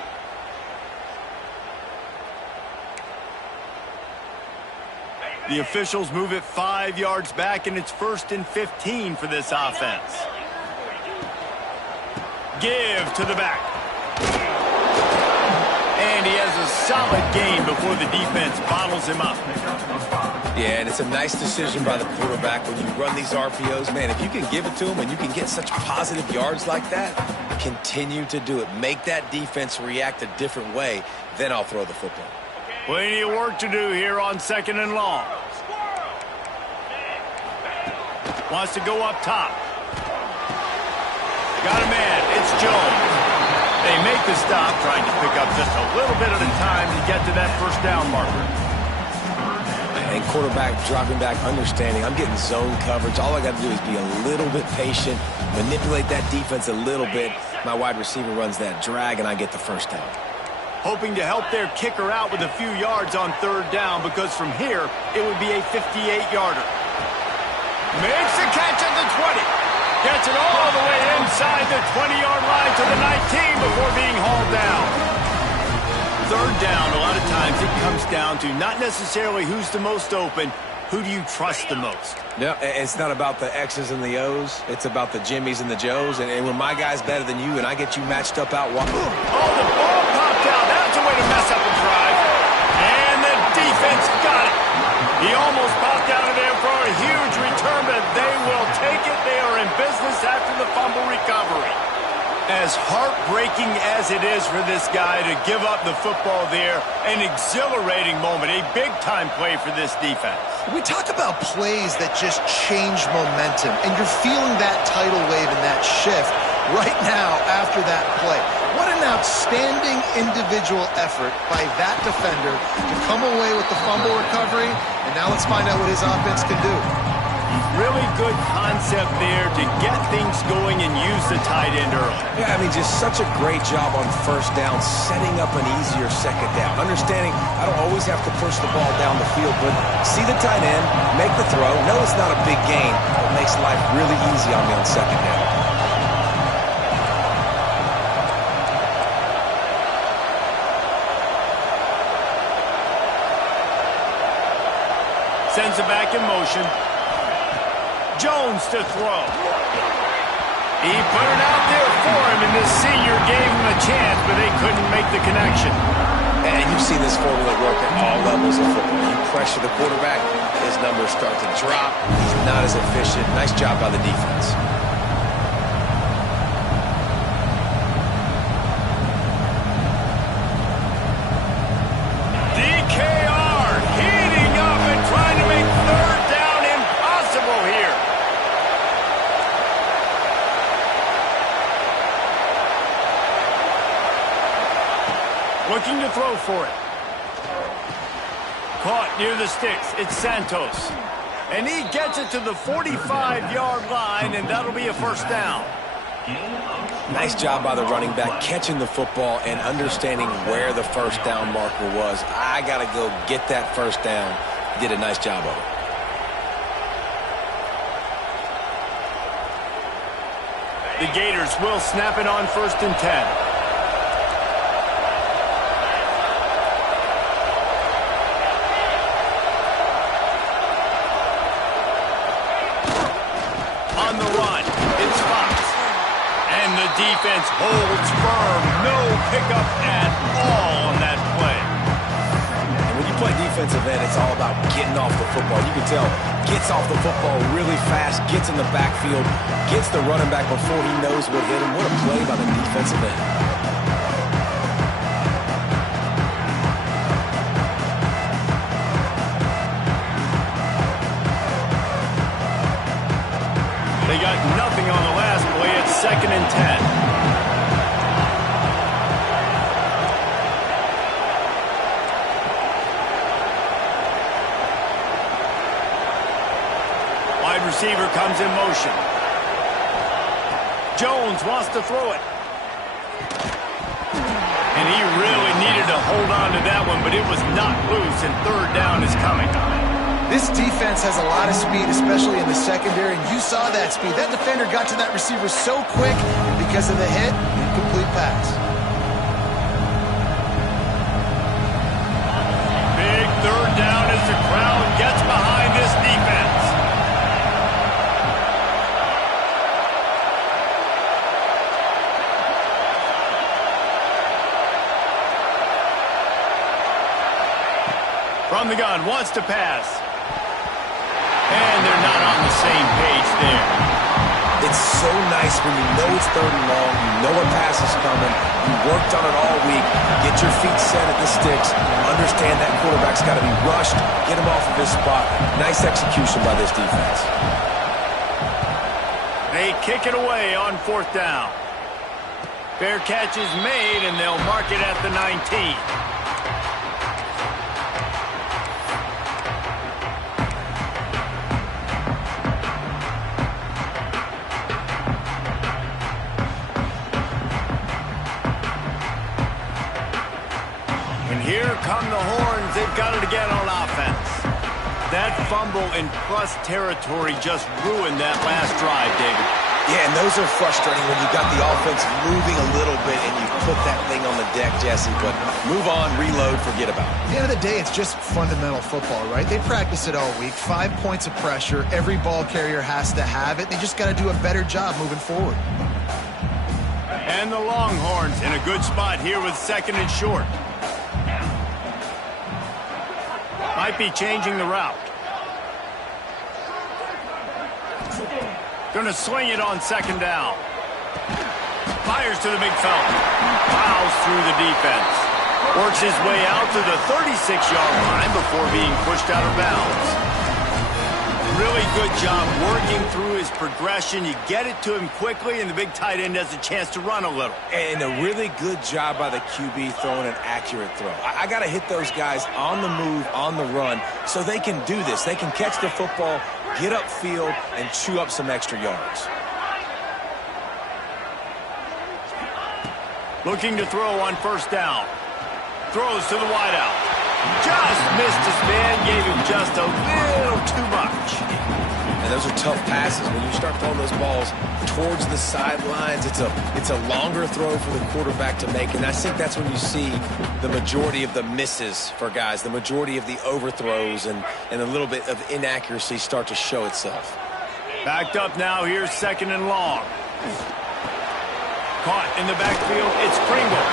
The officials move it 5 yards back, and it's 1st and 15 for this offense. Give to the back. And he has a solid gain before the defense bottles him up. Yeah, and it's a nice decision by the quarterback when you run these RPOs. Man, if you can give it to him and you can get such positive yards like that, continue to do it. Make that defense react a different way, then I'll throw the football. Plenty of work to do here on 2nd and long. Wants to go up top. Got a man. It's Jones. They make the stop, trying to pick up just a little bit at a time to get to that first down marker. And quarterback dropping back, understanding I'm getting zone coverage. All I got to do is be a little bit patient, manipulate that defense a little bit. My wide receiver runs that drag, and I get the first down. Hoping to help their kicker out with a few yards on 3rd down, because from here, it would be a 58-yarder. Makes the catch at the 20. Gets it all the way inside the 20-yard line to the 19 before being hauled down. 3rd down, a lot of times it comes down to not necessarily who's the most open, who do you trust the most? No, it's not about the X's and the O's. It's about the Jimmies and the Joes. And when my guy's better than you and I get you matched up out wide. Oh, the ball popped out. That's a way to mess up a drive. And the defense got it. He almost popped out of there for a huge return, but they will take it. They are in business after the fumble recovery. As heartbreaking as it is for this guy to give up the football there, an exhilarating moment, a big-time play for this defense. We talk about plays that just change momentum, and you're feeling that tidal wave and that shift right now after that play. What an outstanding individual effort by that defender to come away with the fumble recovery, and now let's find out what his offense can do. Really good concept there to get things going and use the tight end early. Yeah, I mean, just such a great job on first down, setting up an easier second down. Understanding I don't always have to push the ball down the field, but see the tight end, make the throw. No, it's not a big gain. It makes life really easy on me on second down. Sends it back in motion. Jones to throw. He put it out there for him, and the senior gave him a chance, but they couldn't make the connection. And you've seen this formula work at all levels of football. You pressure the quarterback, his numbers start to drop. He's not as efficient. Nice job by the defense. Looking to throw for it. Caught near the sticks. It's Santos. And he gets it to the 45-yard line, and that'll be a first down. Nice job by the running back, catching the football and understanding where the first down marker was. I got to go get that first down. He did a nice job of it. The Gators will snap it on 1st and 10. Defense holds firm. No pickup at all on that play. And when you play defensive end, it's all about getting off the football. You can tell, gets off the football really fast, gets in the backfield, gets the running back before he knows what hit him. What a play by the defensive end. They got nothing on the last play. It's 2nd and 10. Wide receiver comes in motion. Jones wants to throw it. And he really needed to hold on to that one, but it was not loose, and 3rd down is coming. This defense has a lot of speed, especially in the secondary, and you saw that speed. That defender got to that receiver so quick, and because of the hit, incomplete pass. Big 3rd down as the crowd gets behind this defense. From the gun, wants to pass. And they're not on the same page there. It's so nice when you know it's 3rd and long, you know a pass is coming, you worked on it all week, get your feet set at the sticks, understand that quarterback's got to be rushed, get him off of his spot. Nice execution by this defense. They kick it away on 4th down. Fair catch is made, and they'll mark it at the 19. Here come the horns. They've got it again on offense. That fumble in plus territory just ruined that last drive, David. Yeah, and those are frustrating when you got the offense moving a little bit and you put that thing on the deck, Jesse. But move on, reload, forget about it. At the end of the day, it's just fundamental football, right? They practice it all week. 5 points of pressure. Every ball carrier has to have it. They just got to do a better job moving forward. And the Longhorns in a good spot here with 2nd and short. Might be changing the route. Going to swing it on 2nd down. Fires to the big fella. Plows through the defense. Works his way out to the 36-yard line before being pushed out of bounds. Really good job working through his progression. You get it to him quickly, and the big tight end has a chance to run a little. And a really good job by the QB throwing an accurate throw. I got to hit those guys on the move, on the run, so they can do this. They can catch the football, get upfield, and chew up some extra yards. Looking to throw on first down. Throws to the wideout. Just missed his man, gave him just a little too much. And those are tough passes. When you start throwing those balls towards the sidelines, it's a longer throw for the quarterback to make. And I think that's when you see the majority of the misses for guys, the majority of the overthrows and a little bit of inaccuracy start to show itself. Backed up now, here's second and long. Caught in the backfield, it's Pringle.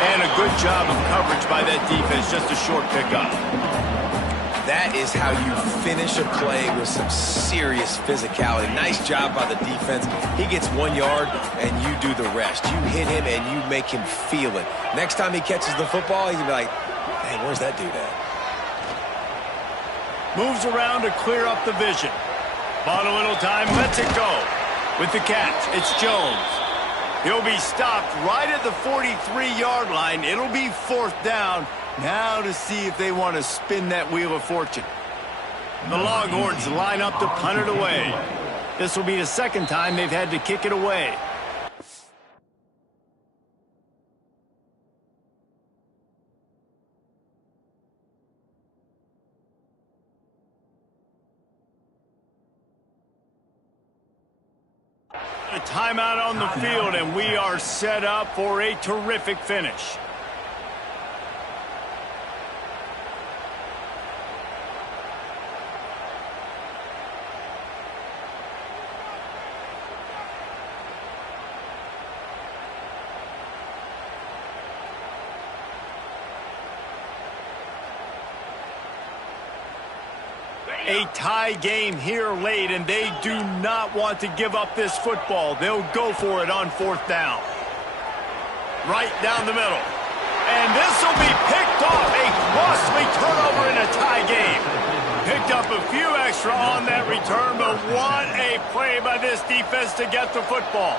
And a good job of coverage by that defense, just a short pickup. That is how you finish a play with some serious physicality. Nice job by the defense. He gets 1 yard, and you do the rest. You hit him, and you make him feel it. Next time he catches the football, he's going to be like, hey, where's that dude at? Moves around to clear up the vision. Bought a little time, lets it go. With the catch, it's Jones. He'll be stopped right at the 43-yard line. It'll be fourth down. Now to see if they want to spin that wheel of fortune. The Longhorns line up to punt it away. This will be the second time they've had to kick it away. A timeout on the field, and we are set up for a terrific finish. A tie game here late, and they do not want to give up this football. They'll go for it on fourth down. Right down the middle. And this will be picked off. A costly turnover in a tie game. Picked up a few extra on that return, but what a play by this defense to get the football.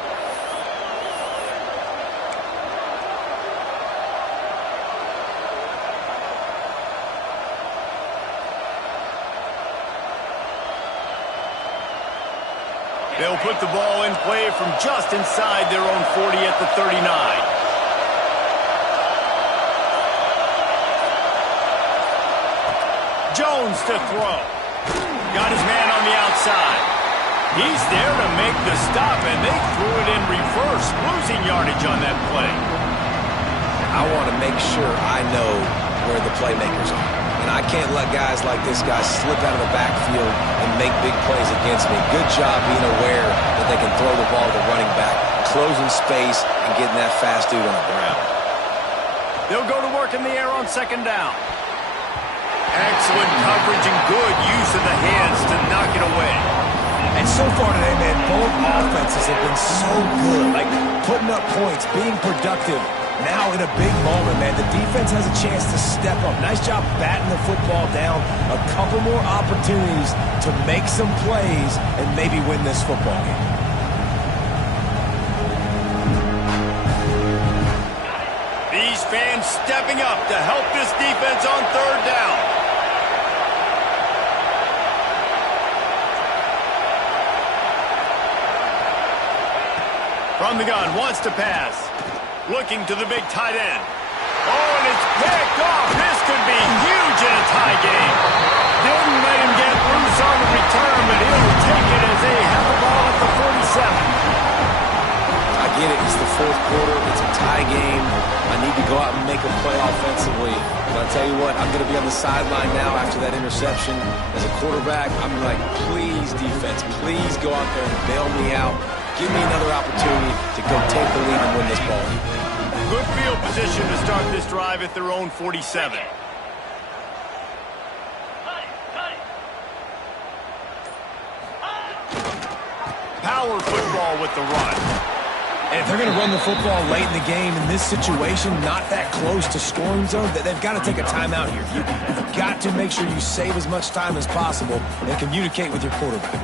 They'll put the ball in play from just inside their own 40 at the 39. Jones to throw. Got his man on the outside. He's there to make the stop, and they threw it in reverse, losing yardage on that play. I want to make sure I know where the playmakers are. And I can't let guys like this guy slip out of the backfield and make big plays against me. Good job being aware that they can throw the ball to the running back, closing space, and getting that fast dude on the ground. They'll go to work in the air on second down. Excellent coverage and good use of the hands to knock it away. And so far today, man, both offenses have been so good. Like putting up points, being productive. Now in a big moment, man, the defense has a chance to step up. Nice job batting the football down. A couple more opportunities to make some plays and maybe win this football game. These fans stepping up to help this defense on third down. From the gun, wants to pass. Looking to the big tight end. Oh, and it's picked off. This could be huge in a tie game. Didn't let him get loose on the return, but he'll take it as they have the ball at the 47. I get it. It's the fourth quarter. It's a tie game. I need to go out and make a play offensively. But I'll tell you what, I'm going to be on the sideline now after that interception. As a quarterback, I'm like, please, defense, please go out there and bail me out. Give me another opportunity to go take the lead and win this ball. Good field position to start this drive at their own 47. Power football with the run. And if they're going to run the football late in the game in this situation, not that close to scoring zone, they've got to take a timeout here. You've got to make sure you save as much time as possible and communicate with your quarterback.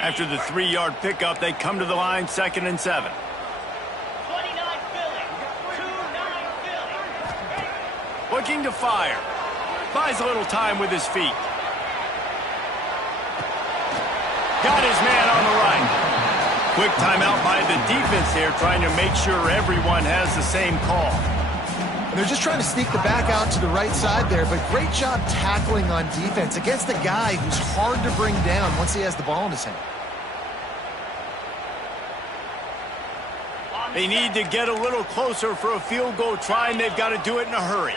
After the 3-yard pickup, they come to the line, 2nd and 7. Looking to fire. Buys a little time with his feet. Got his man on the right. Quick timeout by the defense here, trying to make sure everyone has the same call. They're just trying to sneak the back out to the right side there, but great job tackling on defense against a guy who's hard to bring down once he has the ball in his hand. They need to get a little closer for a field goal try, and they've got to do it in a hurry.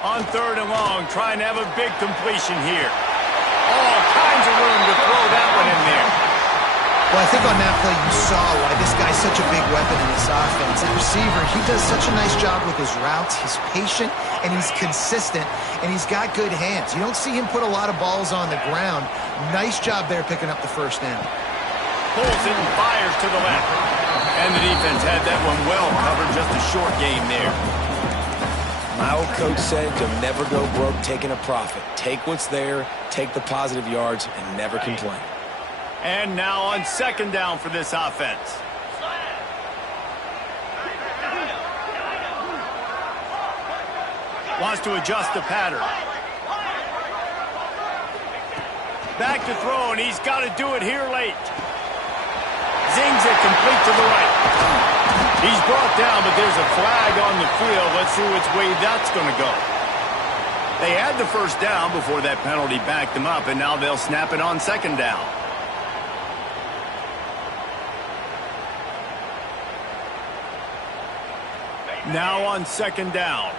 On 3rd and long, trying to have a big completion here. All kinds of room to throw that one in there. Well, I think on that play you saw why this guy's such a big weapon in this offense. At receiver, he does such a nice job with his routes. He's patient, and he's consistent, and he's got good hands. You don't see him put a lot of balls on the ground. Nice job there picking up the first down. Pulls it and fires to the left. And the defense had that one well covered, just a short game there. My old coach said you'll never go broke taking a profit. Take what's there, take the positive yards, and never complain. And now on 2nd down for this offense. Wants to adjust the pattern. Back to throw, and he's got to do it here late. Zings it complete to the right. He's brought down, but there's a flag on the field. Let's see which way that's going to go. They had the first down before that penalty backed them up, and now they'll snap it on 2nd down. Now on 2nd down.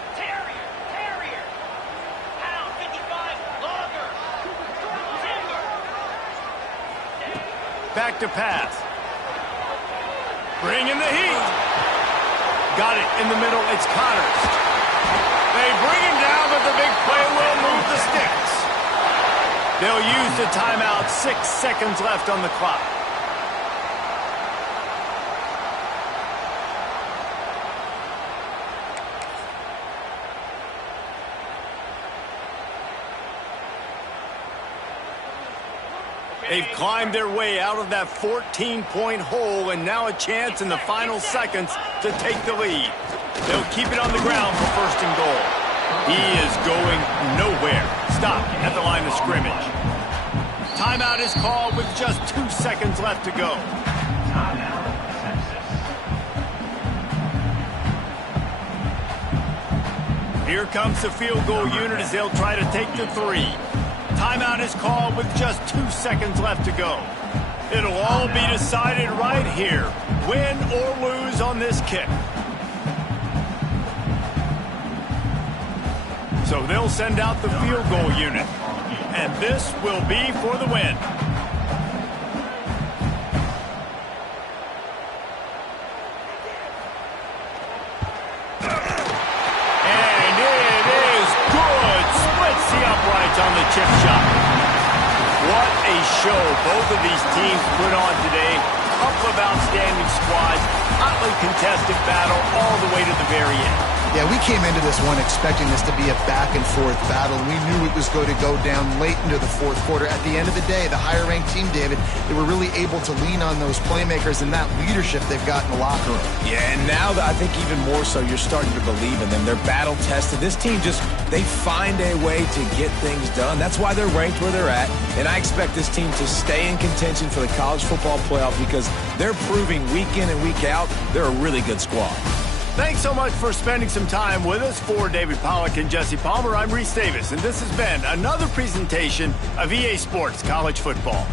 Back to pass. Bring in the heat. Got it in the middle. It's Connors. They bring him down, but the big play will move the sticks. They'll use the timeout. 6 seconds left on the clock. They've climbed their way out of that 14-point hole, and now a chance in the final seconds to take the lead. They'll keep it on the ground for 1st and goal. He is going nowhere. Stop at the line of scrimmage. Timeout is called with just 2 seconds left to go. Here comes the field goal unit as they'll try to take the 3. Timeout is called with just 2 seconds left to go. It'll all be decided right here. Win or lose on this kick. So they'll send out the field goal unit. And this will be for the win. And it is good. Splits the uprights on the chip shot. What a show both of these teams put on today. Couple of outstanding squads. Hotly contested battle all the way to the very end. Yeah, we came into this one expecting this to be a back-and-forth battle. We knew it was going to go down late into the 4th quarter. At the end of the day, the higher-ranked team, David, they were really able to lean on those playmakers and that leadership they've got in the locker room. Yeah, and now I think even more so, you're starting to believe in them. They're battle-tested. This team they find a way to get things done. That's why they're ranked where they're at. And I expect this team to stay in contention for the college football playoff because they're proving week in and week out they're a really good squad. Thanks so much for spending some time with us. For David Pollack and Jesse Palmer, I'm Reese Davis, and this has been another presentation of EA Sports College Football.